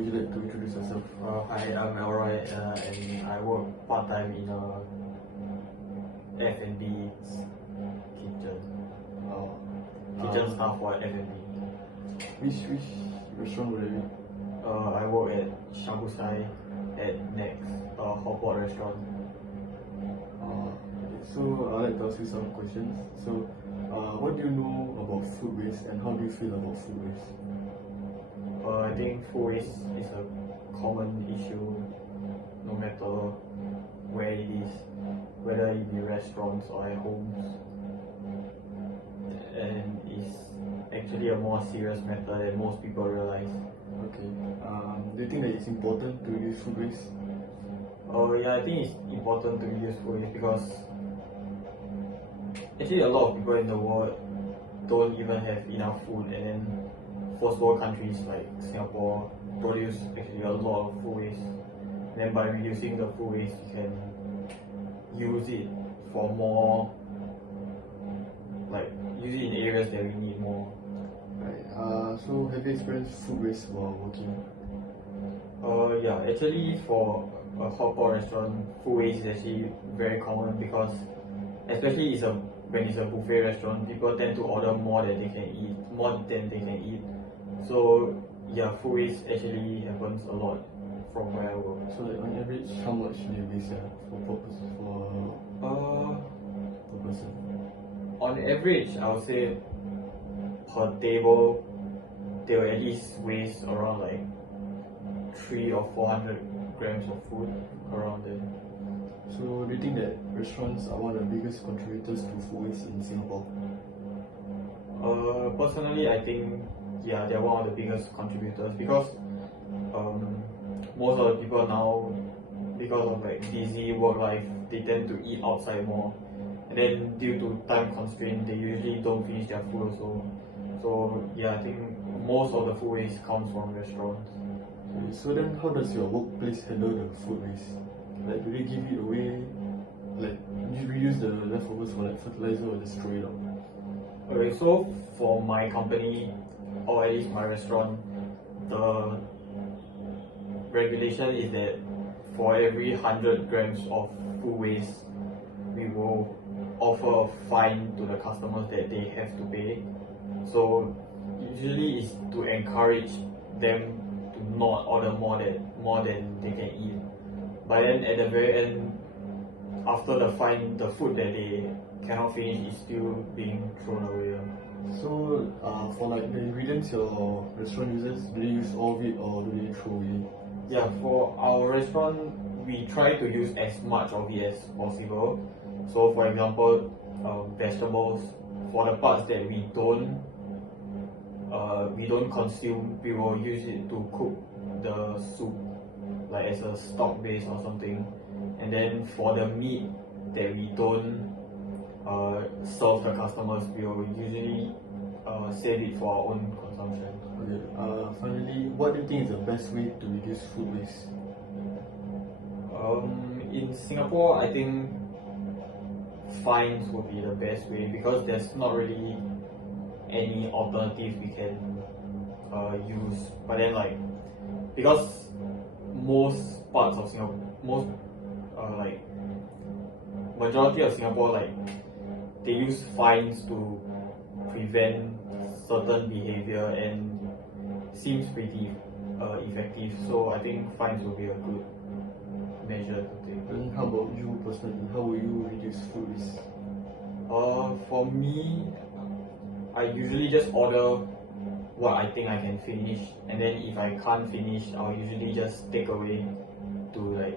would you like to introduce yourself? Hi, I'm Elroy, and I work part-time in a F&B kitchen. Kitchen staff for F&B. Which restaurant would it be? I work at Shabu Sai at Next, a hotpot restaurant. So I'd like to ask you some questions. So, what do you know about food waste and how do you feel about food waste? I think food waste is a common issue no matter where it is, whether it be restaurants or at homes. And it's actually a more serious matter than most people realize. Okay. Do you think that it's important to reduce food waste? Yeah, I think it's important to reduce food waste because actually a lot of people in the world don't even have enough food, and then first world countries like Singapore produce actually a lot of food waste. Then by reducing the food waste, you can use it for more, like use it in areas that we need more. Right. So have you experienced food waste while working? Yeah, actually for a hotpot restaurant, food waste is actually very common because especially when it's a buffet restaurant, people tend to order more than they can eat. So yeah, food waste actually happens a lot from where I work. So like on average, how much do you waste for per person? On average, I would say per table, they will at least waste around like 300 or 400 grams of food around there. So do you think that restaurants are one of the biggest contributors to food waste in Singapore? Personally, I think yeah, they're one of the biggest contributors because most of the people now, because of like busy work life, they tend to eat outside more, and then due to time constraint, they usually don't finish their food also. So yeah, I think most of the food waste comes from restaurants. Okay, so then how does your workplace handle the food waste? Like do they give it away? Like do you reuse the leftovers for like fertilizer or just throw it out? Okay, so for my company, or at least my restaurant, the regulation is that for every 100 grams of food waste, we will offer a fine to the customers that they have to pay. So usually it's to encourage them to not order more than they can eat. But then at the very end, after the fine, the food that they cannot finish is still being thrown away. So for like the ingredients your restaurant uses, do they use all of it or do they throw away? Yeah, for our restaurant, we try to use as much of it as possible. So for example, vegetables, for the parts that we don't consume, we will use it to cook the soup, like as a stock base or something. And then for the meat that we don't serve the customers, we will usually save it for our own consumption. Okay. Finally, what do you think is the best way to reduce food waste? In Singapore, I think fines will be the best way because there's not really any alternative we can use. But then because most parts of Singapore, majority of Singapore, they use fines to prevent certain behavior and seems pretty effective. So I think fines will be a good measure to take. And how about you personally? How will you reduce food waste? For me, I usually just order what I think I can finish, and then if I can't finish, I'll usually just take away to